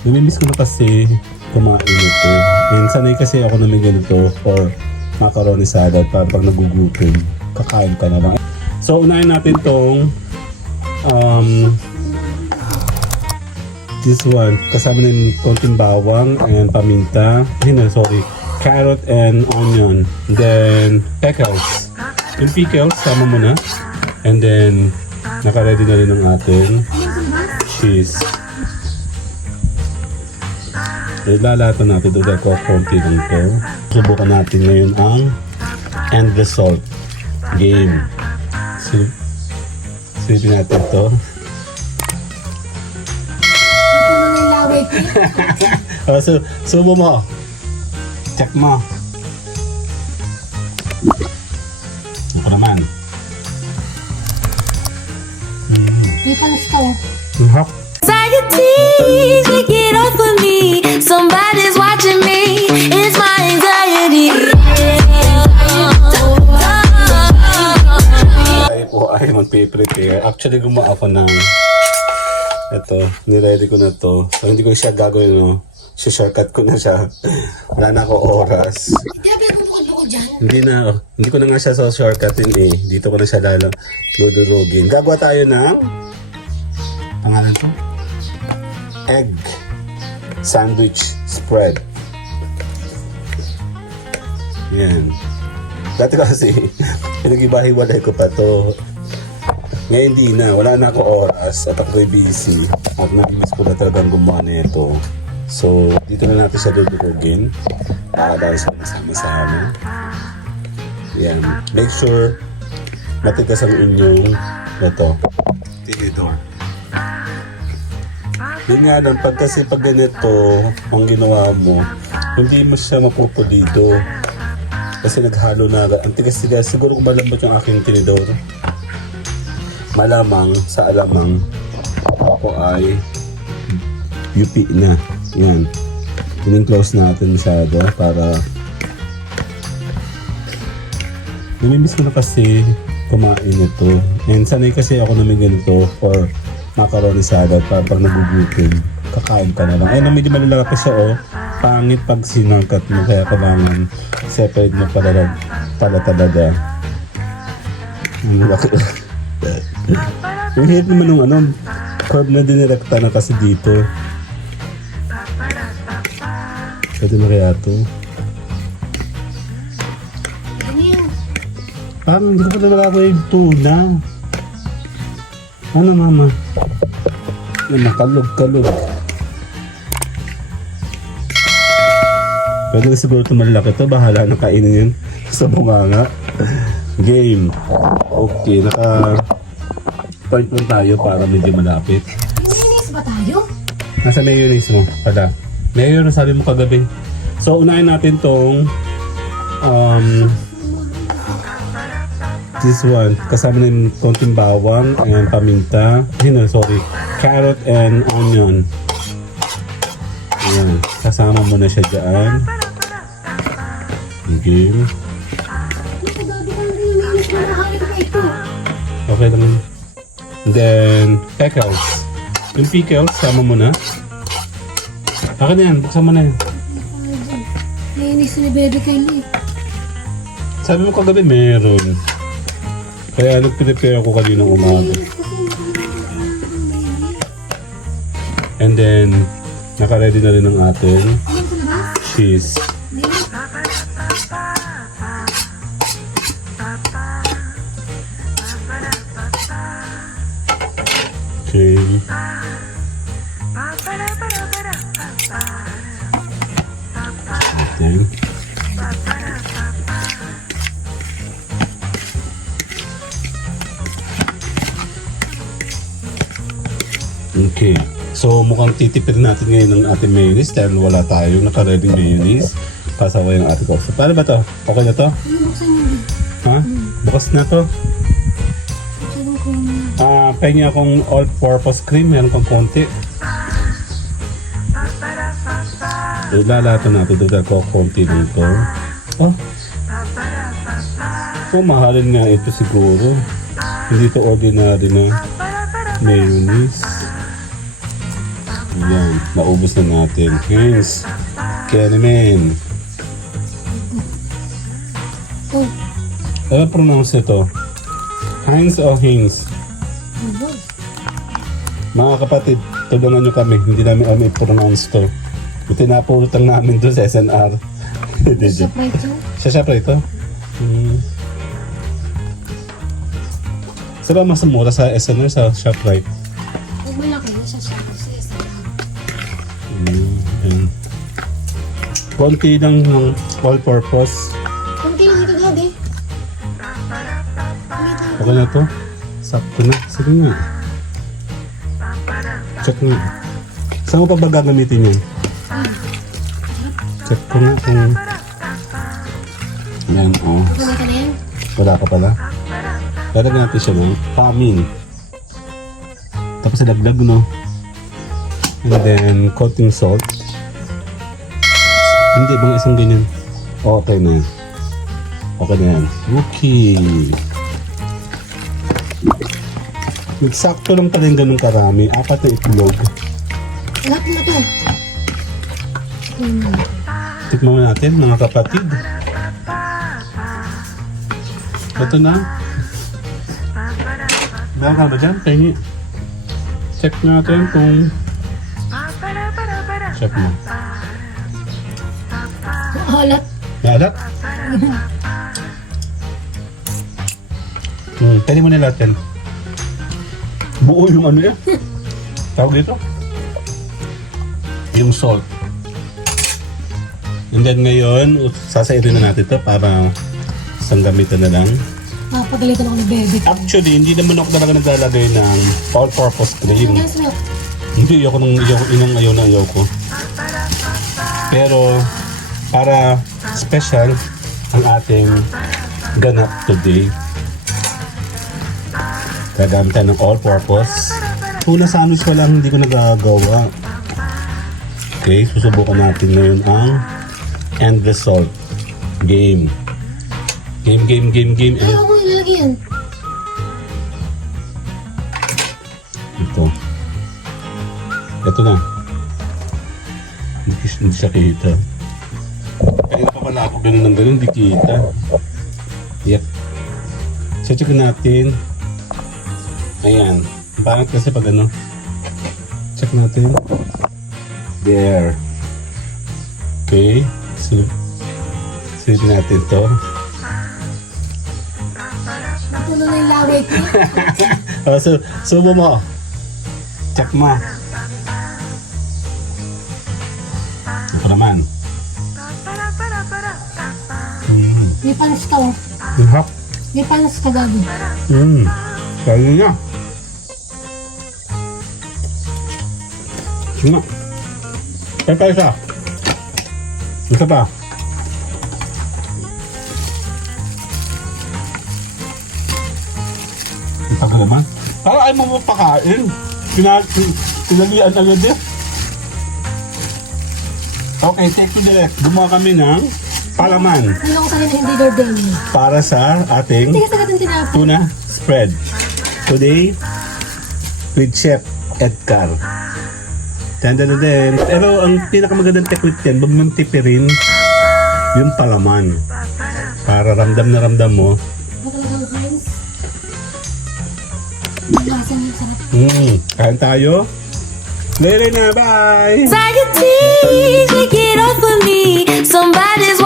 Namimiss ko na kasi kumain ito. And sanay kasi ako na may ganito or macaroni salad para pag nagugutom, kakain ka na lang. So, unahin natin tong this one. Kasama na yung konting bawang and paminta. Carrot and onion. Then, pickles. Yung pickles, sama mo na. And then, naka-ready na rin ang ating cheese. Ilalata natin ito dahil konti lang ito. Subukan natin ngayon ang end result game. Silipin natin ito. Subo mo. Check mo. Ako naman. May panas ka oh. Hap. Anxiety, take it off of me. Somebody's watching me. It's my anxiety. Tayo po ay mag-prepare. Actually, gumawa ako ng ito. Niready ko na to. So, hindi ko siya gagawin, no? Shortcut ko na siya. Wala na ako oras. Grabe kung ko dyan. Hindi ko na nga siya sa shortcutin eh. Dito ko na siya dudurugin. Gagawa tayo ng pangalan to? Egg sandwich spread. Yan. Dati kasi, pinag-ibahiwalay ko pa to. Ngayon di na, wala na ako oras at ako'y busy. At namiss ko na talagang gumawa na ito. So, dito na natin siya dudurugin. Dahil sa sama-sama. Yan. Make sure matigas ang inyong ito. Tinidor. Yun nga lang, pag ganito ang ginawa mo, hindi mo siya mapupulido. Kasi naghalo na, ang tigas-tigas, siguro kung malambot yung aking tinidor, malamang sa alamang, ako ay UP na. Yan. Close natin masyado para namimiss ko na kasi kumain ito. And sanay kasi ako na may ganito or macaroni salad para pag nagugutom, kakain ka na lang. Ay, medyo malalaki siya oh. Pangit pag sinangkat mo, kaya kailangan separate mo pala talaga. Yung hit naman nung curve na dinirekta na kasi dito. Pwede na kaya ito. Ano yun? Parang hindi ko pa na magagawa yung tuna. Ano mama? Kalog. Pwede na siguro ito malaki ito. Bahala na kainin yun sa bunganga. Game. Okay, point mo tayo para medyo malapit. Mayonnaise ba tayo? Nasa mayonnaise mo pala. Mayroon sabi mo kagabi. So, unahin natin tong this one. Kasama na yung konting bawang and paminta. Carrot and onion. Ayan. Kasama mo na siya dyan. Okay. Nakababi ka na rin yung mayonnaise na nakalit na ito. Okay lang. Then, pickles. Yung pickles, sama mo na. Akin na yan. Buksan mo na yan. Mayonnaise ni Bebe Kylie. Sabi mo kagabi meron. Kaya nag-prepare ako kaninang umaga. And then, naka-ready na rin ang ating cheese. Okay. Okay. Okay. So mukhang titipid natin ngayon ng ating mayonnaise dahil wala tayong naka-ready mayonnaise. Pasawa yung ating coffee. Paano ba to? Okay na to? Buksan niyo. Ha? Bukas na to? Buksan ko na. Pengi akong all-purpose cream. Meron kang konti. Ilalata natin ito dahil konti lang ito. Oh. So mahalin nga ito siguro. Hindi ito ordinary na mayonnaise. Yan, naubos na natin. Heinz. Kenemen. Oh, Ano pronounce ito? Heinz o Heinz? ano? Mga kapatid, tulungan nyo kami. Hindi namin alam i-pronounce to. Buti napulutang namin doon sa SNR. Sa pride yun. Siya pa ito? Saan ba mas mura sa SNR sa ShopRite? Huwag malaki na siya sa isa. Ayan. Konti lang ng all-purpose. Kunti lang ito, Daddy. Okay na to? Sakto na. Sige nga. Check nga. Saan mo pa ba gagamitin yun? Check ko nga kung... Yan, oh. Kukunin ka na yan. Wala ka pala. Lalagyan natin siya ng pamin. Tapos ilagdag, no? And then, coating salt. Hindi, mga isang ganyan. Okay na yan. Okay na yan. Okay. Eksakto lang pala yung ganun karami. 4 na itlog. Lahat na ito. Tikman mo natin, mga kapatid. Ito na. Meron ka ba dyan? Pengi. Check natin kung... Check mo. Halat. Nalat? Pwede mo na lahat yan. Buo yung ano yan. Tawag dito? Yung salt. And then ngayon, sasairin na natin ito para isang gamitan na lang. Pagalitan ako ni Bebe. Actually, hindi naman ako talaga naglalagay ng all-purpose cream. Ang milk. Hindi, ayaw ko. Pero, para special ang ating ganap today. Gagamit tayo ng all-purpose. Tuna sandwich pa lang, hindi ko nagagawa. Okay, susubukan natin ngayon ang end result. Game. Game. Ay, ako ilalagay yan. Ito na. Hindi siya kita. Kaya pa pala ako ganun ng ganun, hindi kita. Yep. Check natin. Ayan. Parang kasi pag ano. Check natin. There. Okay. Silipin natin to. Puno na yung laway ko. Subo mo. Check mo. Ito naman. May panas ka, oh. Hap. May panas ka, Daddy. Kaya niya. Sige nga. Kaya pa isa. Isa pa. Ang tagal naman. Parang ayaw mo mapakain. Pinalian agad eh. Okay, take to direct. Gumawa kami ng palaman Hindi ako kanina hindi doorbell. para sa ating Hindi ka sagad ng tinapos. tuna spread. Today, with Chef Edgar. Tandadadin. Pero ang pinakamagandang technique yan, huwag mong tipirin yung palaman. Para ramdam na ramdam mo. Ba talagang Heinz? Lasa niya, sarap. Kain tayo. Later na, bye! Anxieties, get off of me. Somebody's